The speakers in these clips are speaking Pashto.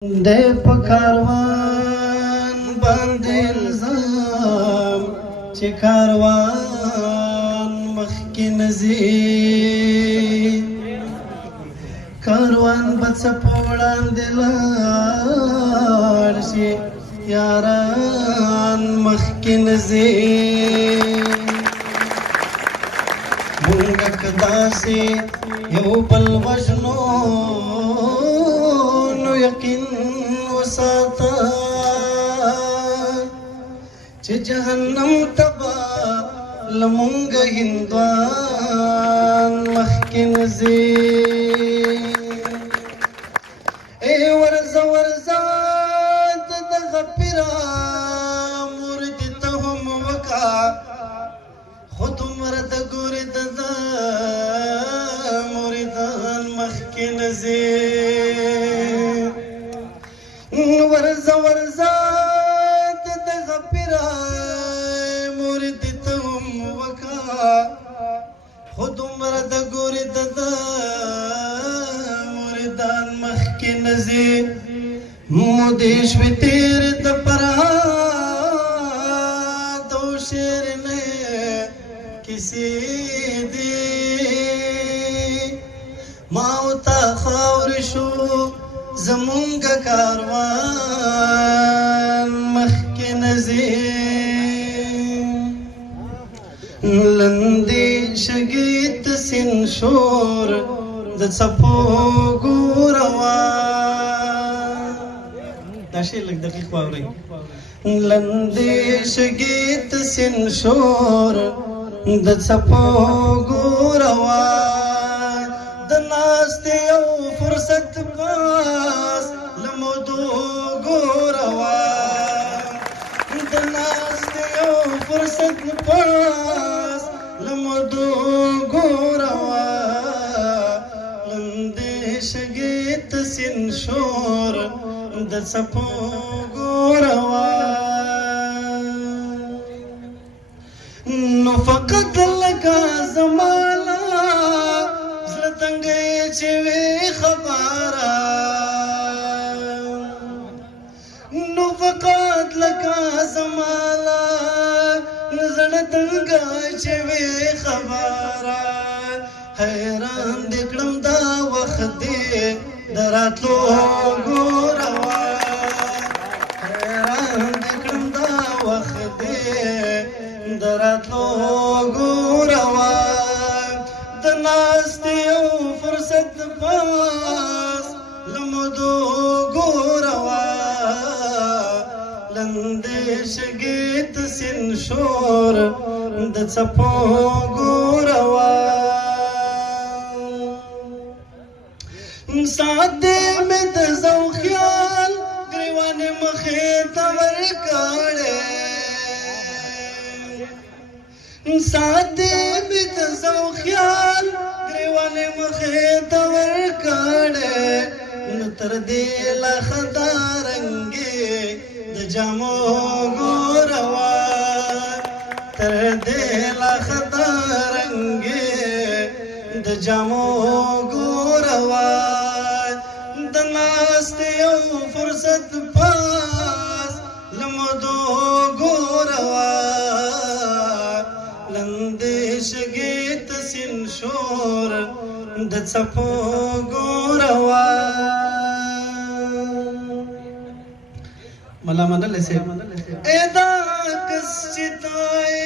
دې په کاروان باندې الزام چې کاروان مخکې نځي کاروان به څه په وړاندې لاړ شي یاران مخکې نځي مونږ که داسې یو بل وژنو یقین وساته چې جهنم تبا لمونږ هندوان مخکې نځي ای ورځه ورځه د دغه پیره مرید ته هم وکړه خو دومره د ګورې د مریدان مخکې نځي ورځه ورځه د دغه پیره مرید ته هم وکړه خو دومره د ګورې د مریدان مخکې نځي مودې شوې تېرې د فرهاد او شیرینې کیسې دي ما او تا خاورې شو زمونږ کاروان مخکې نځي لندې شګې ته سین شور د څپو ګوروان دا شی لږ دقیق واورئ لندې شګې ته سین شور د څپو ګوروان د ناستې یو فرصت پاس لمودو ګوروان د ناستې یو فرصت پاس لمودو ګوروان لندې شګې ته سین شور د څپو ګوروان نو فقط لکه زماله زړه تنګی چې وي خبره نو فقط لکه زماله زړه تنګی چې وي خبره حیران دې کړم دا وخت دې د راتلو ګوروان حیران دې کړم دا وخت دې د راتلو ګوروان د ناستې یو فرصت پاس لمودو ګوروان لندې شګې ته سین شور د څپو ګوروان ساعت دې مې د ذوق خیال ګریوانې مخې ته ورکړې ساعت دې مې د ذوق خیال ګریوانې مخې ته ورکړې نو تر دې لا خدا رنګې د جامو ګوروان تر دې لا خدا رنګې د جامو ګوروان د ناستې یو فرصت پاس لمودو ګوروان لندې شګې ته سین شور د څپو ګوروان ملا منلې سه اې دا کس چې تای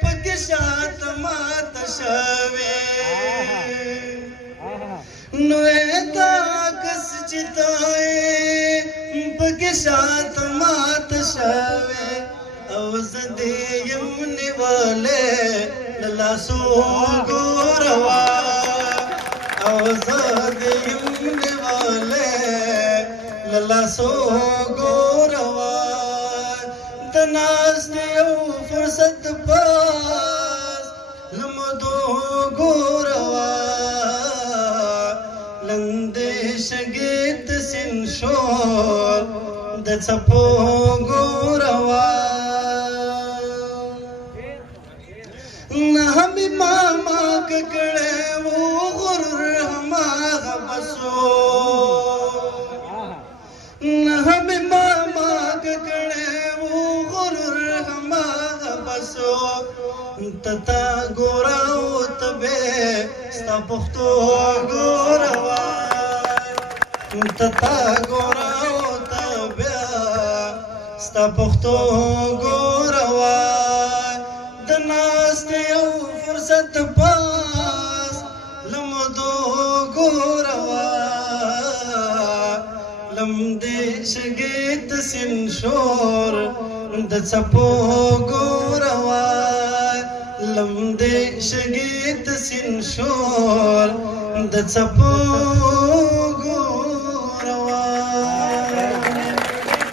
پکې شات مات شوي نو اې دا کس چې تای پکې شات مات شوي او زدې يم نیواله لاسو ګوروان او زدې يم نیواله لاسو ګوروان د ناستې یو فرصت پاس لمودو ګوروان لندې شګې ته سین شور د څپو ګوروان نه مې ماما ککړې و غرور هماغه بسو همې ما ماګ کړی و غرور هماغه بسو تتا ګوره او ته بې ستا پښتو ګوره وای تتا ګوره او ته بیا ستا پښتو ګوره وای د ناستې یو فرصت پاس له مودو ګوره وای لمدې شګې د سیند شور د څپو ګوره وای لمدې شګې د سیند شور د څپو ګوره